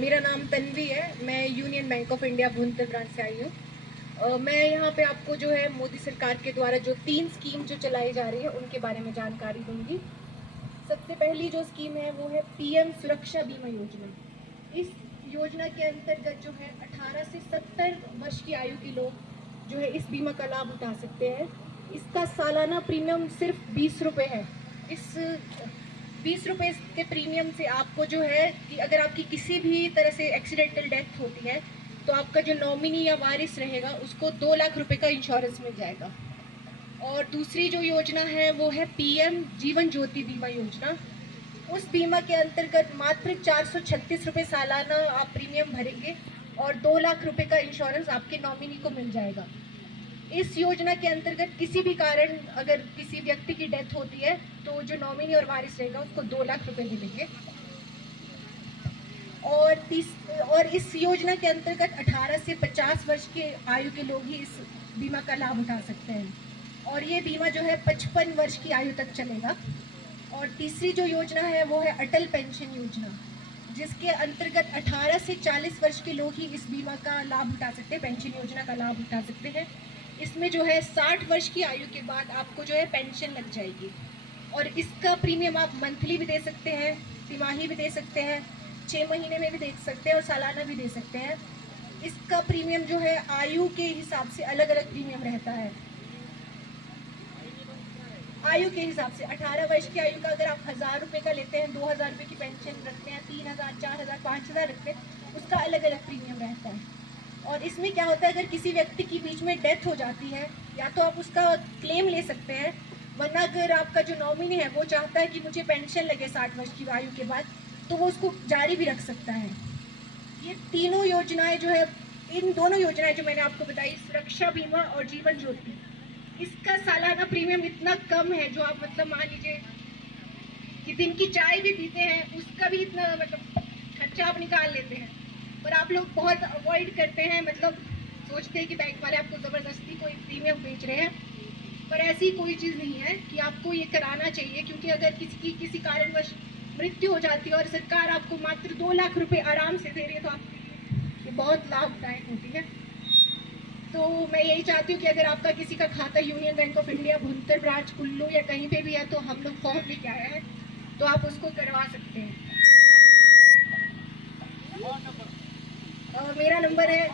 मेरा नाम तन्वी है। मैं union bank of India Bhuntar branch से आई हूँ। मैं यहाँ पे आपको जो है मोदी सरकार के द्वारा जो 3 स्कीम जो चलाई जा रही है उनके बारे में जानकारी दूंगी। सबसे पहली जो स्कीम है वो है पीएम सुरक्षा बीमा योजना। इस योजना के अंतर्गत जो है 18 से 70 वर्ष की आयु के लोग जो है इस बीमा का लाभ उठा सकते हैं। इसका सालाना प्रीमियम सिर्फ 20 रुपये है। इस 20 रुपये के प्रीमियम से आपको जो है कि अगर आपकी किसी भी तरह से एक्सीडेंटल डेथ होती है तो आपका जो नॉमिनी या वारिस रहेगा उसको 2 लाख रुपए का इंश्योरेंस मिल जाएगा। और दूसरी जो योजना है वो है पीएम जीवन ज्योति बीमा योजना। उस बीमा के अंतर्गत मात्र 436 रुपये सालाना आप प्रीमियम भरेंगे और 2 लाख रुपए का इंश्योरेंस आपके नॉमिनी को मिल जाएगा। इस योजना के अंतर्गत किसी भी कारण अगर किसी व्यक्ति की डेथ होती है तो जो नॉमिनी और वारिस रहेगा उसको 2 लाख रुपए मिलेंगे। और इस योजना के अंतर्गत 18 से 50 वर्ष के आयु के लोग ही इस बीमा का लाभ उठा सकते हैं और ये बीमा जो है 55 वर्ष की आयु तक चलेगा। और तीसरी जो योजना है वो है अटल पेंशन योजना, जिसके अंतर्गत 18 से 40 वर्ष के लोग ही इस बीमा का लाभ उठा सकते हैं, पेंशन योजना का लाभ उठा सकते हैं। इसमें जो है 60 वर्ष की आयु के बाद आपको जो है पेंशन लग जाएगी और इसका प्रीमियम आप मंथली भी दे सकते हैं, तिमाही भी दे सकते हैं, 6 महीने में भी दे सकते हैं और सालाना भी दे सकते हैं। इसका प्रीमियम जो है आयु के हिसाब से अलग अलग प्रीमियम रहता है। आयु के हिसाब से 18 वर्ष की आयु का अगर आप 1000 रुपये का लेते हैं, 2000 रुपये की पेंशन रखते हैं, 3000, 4000, 5000 रखते हैं, उसका अलग अलग प्रीमियम रहता है। और इसमें क्या होता है, अगर किसी व्यक्ति की बीच में डेथ हो जाती है या तो आप उसका क्लेम ले सकते हैं, वरना अगर आपका जो नॉमिनी है वो चाहता है कि मुझे पेंशन लगे 60 वर्ष की आयु के बाद तो वो उसको जारी भी रख सकता है। ये तीनों योजनाएं जो है, इन दोनों योजनाएं जो मैंने आपको बताई, सुरक्षा बीमा और जीवन ज्योति, इसका सालाना प्रीमियम इतना कम है जो आप मतलब मान लीजिए कि दिन की चाय भी पीते हैं उसका भी इतना मतलब खर्चा आप निकाल लेते हैं। पर आप लोग बहुत अवॉइड करते हैं, मतलब सोचते हैं कि बैंक वाले आपको ज़बरदस्ती कोई प्रीमियम बेच रहे हैं, पर ऐसी कोई चीज़ नहीं है कि आपको ये कराना चाहिए। क्योंकि अगर किसी कारणवश मृत्यु हो जाती है और सरकार आपको मात्र 2 लाख रुपए आराम से दे रही है तो आप ये बहुत लाभदायक होती है। तो मैं यही चाहती हूँ कि अगर आपका किसी का खाता union bank of India Bhuntar branch Kullu या कहीं पे भी है तो हम लोग फॉर्म लेके आए हैं तो आप उसको करवा सकते हैं। मेरा नंबर है